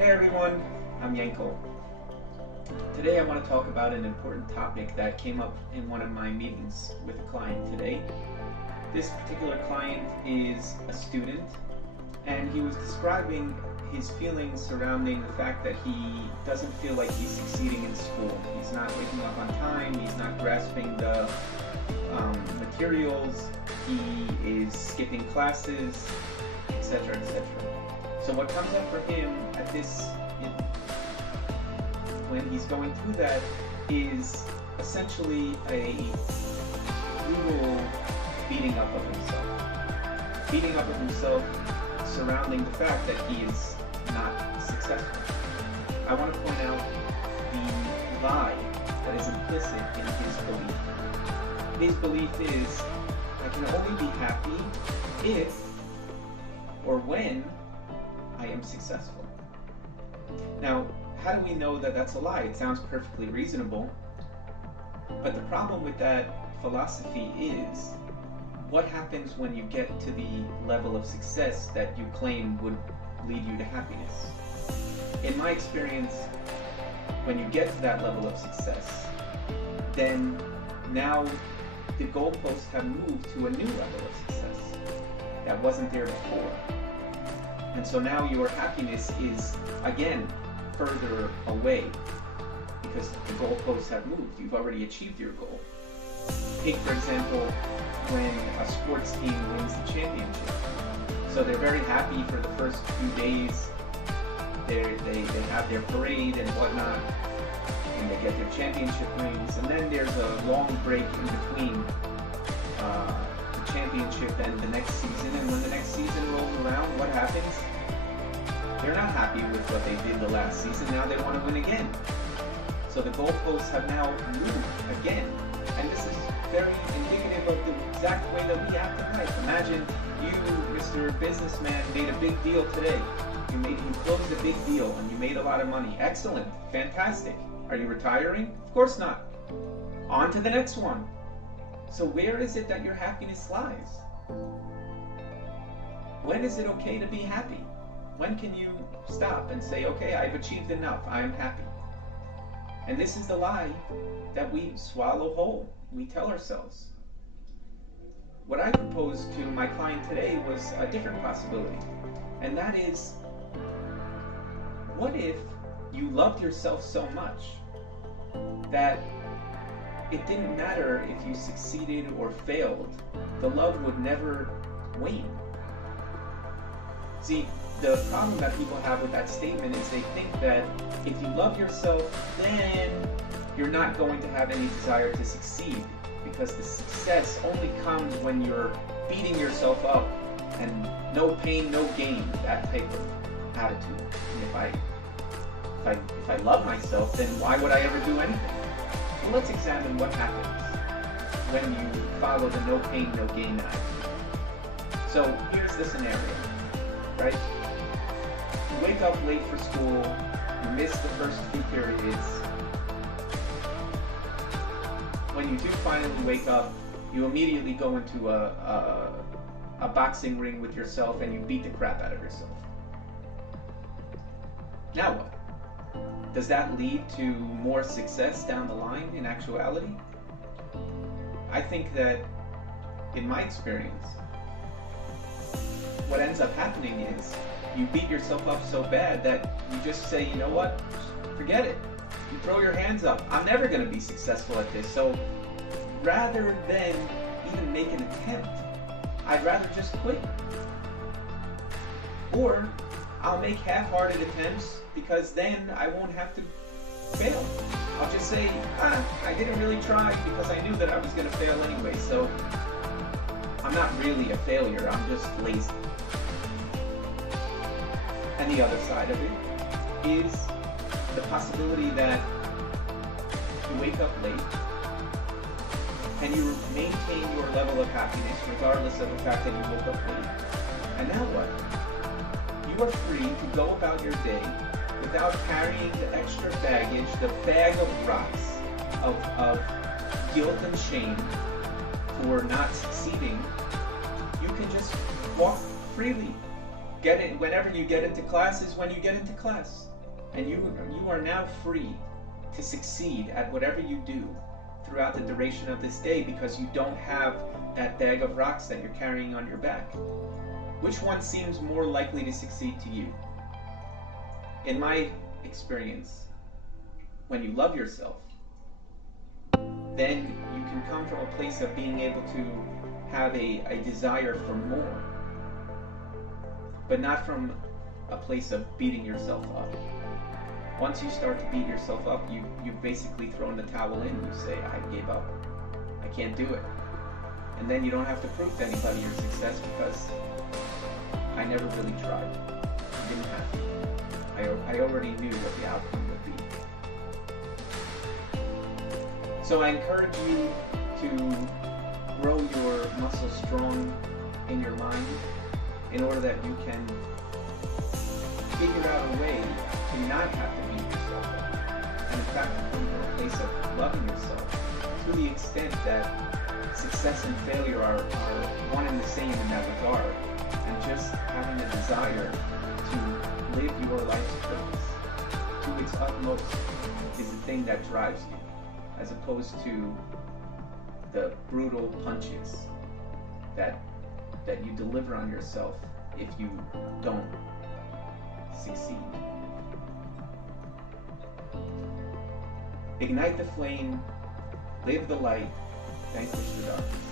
Hey everyone, I'm Yanko. Today I want to talk about an important topic that came up in one of my meetings with a client today. This particular client is a student, and he was describing his feelings surrounding the fact that he doesn't feel like he's succeeding in school. He's not waking up on time, he's not grasping the materials, he is skipping classes, etc., etc. So what comes up for him when he's going through that is essentially a brutal beating up of himself. Beating up of himself surrounding the fact that he is not successful. I want to point out the lie that is implicit in his belief. His belief is, I can only be happy if or when I am successful. Now, how do we know that that's a lie? It sounds perfectly reasonable, but the problem with that philosophy is, what happens when you get to the level of success that you claim would lead you to happiness? In my experience, when you get to that level of success, then now the goalposts have moved to a new level of success that wasn't there before. And so now your happiness is, again, further away because the goalposts have moved. You've already achieved your goal. Take, for example, when a sports team wins the championship. So they're very happy for the first few days. They have their parade and whatnot, and they get their championship rings. And then there's a long break in between the championship and the next season. And when the next season rolls around, what happens? They're not happy with what they did the last season. Now they want to win again. So the goalposts have now moved again. And this is very indicative of the exact way that we act in life. Imagine you, Mr. Businessman, made a big deal today. You closed a big deal and you made a lot of money. Excellent. Fantastic. Are you retiring? Of course not. On to the next one. So where is it that your happiness lies? When is it okay to be happy? When can you stop and say, okay, I've achieved enough, I am happy? And this is the lie that we swallow whole, we tell ourselves. What I proposed to my client today was a different possibility, and that is, what if you loved yourself so much that it didn't matter if you succeeded or failed, the love would never wane? See, the problem that people have with that statement is they think that if you love yourself, then you're not going to have any desire to succeed, because the success only comes when you're beating yourself up and no pain, no gain, that type of attitude. And if I love myself, then why would I ever do anything? Well, let's examine what happens when you follow the no pain, no gain attitude. So here's the scenario, right? You wake up late for school, you miss the first few periods. When you do finally wake up, you immediately go into a boxing ring with yourself and you beat the crap out of yourself. Now what? Does that lead to more success down the line in actuality? I think that, in my experience, what ends up happening is you beat yourself up so bad that you just say, you know what, forget it. You throw your hands up. I'm never going to be successful at this. So rather than even make an attempt, I'd rather just quit. Or I'll make half-hearted attempts, because then I won't have to fail. I'll just say, I didn't really try because I knew that I was going to fail anyway. So I'm not really a failure. I'm just lazy. And the other side of it is the possibility that you wake up late and you maintain your level of happiness regardless of the fact that you woke up late. And now what? You are free to go about your day without carrying the extra baggage, the bag of rocks, of guilt and shame for not succeeding. You can just walk freely whenever you get into class is when you get into class. And you are now free to succeed at whatever you do throughout the duration of this day, because you don't have that bag of rocks that you're carrying on your back. Which one seems more likely to succeed to you? In my experience, when you love yourself, then you can come from a place of being able to have a desire for more, but not from a place of beating yourself up. Once you start to beat yourself up, you basically throw in the towel in. You say, I gave up. I can't do it. And then you don't have to prove to anybody your success, because I never really tried. I didn't have to. I already knew what the outcome would be. So I encourage you to grow your muscles strong in your mind in order that you can figure out a way to not have to beat yourself up. And in fact, to come from a place of loving yourself to the extent that success and failure are one and the same in that regard. And just having a desire to live your life's purpose to its utmost is the thing that drives you, as opposed to the brutal punches that you deliver on yourself if you don't succeed. Ignite the flame, live the light, vanquish the darkness.